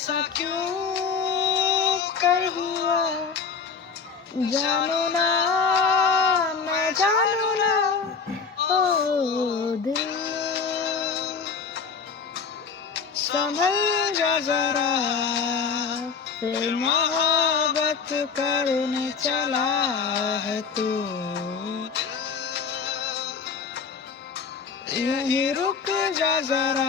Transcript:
ऐसा क्यों कर हुआ, जानू ना, मैं जानू ना, ओ दिल संभल जा जरा, फिर मोहब्बत करने चला है तू, यहीं रुक जा जरा।